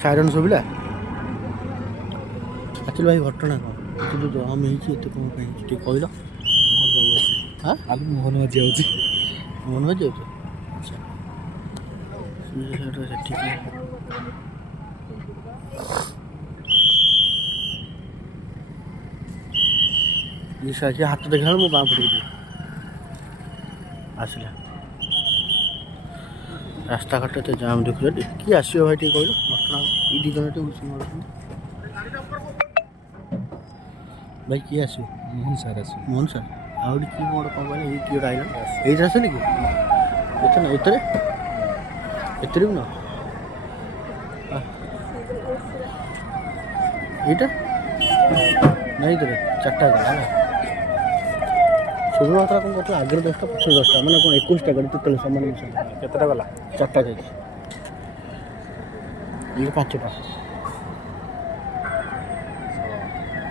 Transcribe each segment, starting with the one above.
ସାଇରନ୍ ଶୁଭିଲା। ଆକ୍ଚୁଆଲି ଭାଇ ଘଟଣା କ'ଣ କିନ୍ତୁ ଜାମ୍ ହେଇଛି ଏତେ କ'ଣ ପାଇଁ ହେଇଛି ଟିକେ କହିଲ। ହଁ ମୋହନ ମାଝି ଯାଉଛି। ମୋହନ ମାଝି ଯାଉଛି। ଆଚ୍ଛା ସେଠିକି ଇଏ ହାତ ଦେଖିଲା ବେଳକୁ ମୁଁ ବାଁ ପଟକୁ ଯିବି। ଆସିଲା ରାସ୍ତାଘାଟ ଏତେ ଜାମ୍ ଦେଖୁଛନ୍ତି। କିଏ ଆସିବ ଭାଇ ଟିକେ କହିଲ ଘଟଣା ଏଇ ଦୁଇ ଜଣ ଟିକେ ବୁଝି ମାରୁଛନ୍ତି। ଭାଇ କିଏ ଆସିବ? ମୋହନ ସାର୍ ଆସିବ। ମୋହନ ସାର୍ ଆଉ ଗୋଟେ କିଏ କ'ଣ କହିଲେ ଏଇ କିଏ ଗୋଟେ ଆଇଲା ଏଇଠି ଆସେନି କି ଏତେ ନା ଏଥିରେ ଏଥିରେ ବି ନୁହଁ ଏଇଟା ନାଇଁ ଏଥିରେ ଚାରିଟା ଗଲା ହେଲା। ଷୋହଳ ମାତ୍ରା କ'ଣ କରୁଛୁ ଆଗରେ 10ଟା ପଛରେ 10ଟା ମାନେ କ'ଣ 21ଟା ଗାଡ଼ି ଟୋଟାଲ୍ ସମାନ ମିଶନ। କେତେଟା ଗଲା? 4ଟା ଯାଇଛି ଇଏ 5ଟା।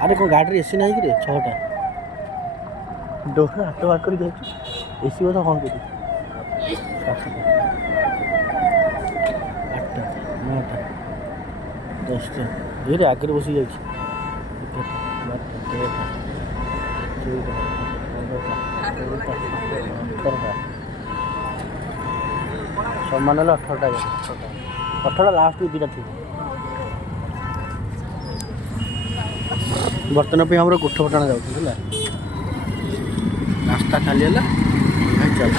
ଆରେ କ'ଣ ଗାଡ଼ିରେ ଏସି ନାହିଁ କିରେ 6ଟା ଡୋର ହାତ ବାହାର କରି ଯାଉଛି ଏସି କଥା କ'ଣ କରିବି। 7ଟା 8ଟା 9ଟା 10ଟା ଧୀରେ ଆଗରେ ବସି ଯାଇଛି 11ଟା 12ଟା 13ଟା 14ଟା 15ଟା 16ଟା 18ଟା ସମାନ ହେଲେ 18ଟା 18ଟା ଲାଷ୍ଟକୁ 2ଟା ଥିବ। ବର୍ତ୍ତମାନ ପାଇଁ ଆମର ଗୋଠ ପଟାଣା ଯାଉଛି ହେଲା। ରାସ୍ତା ଖାଲି ହେଲା ଚାଲ।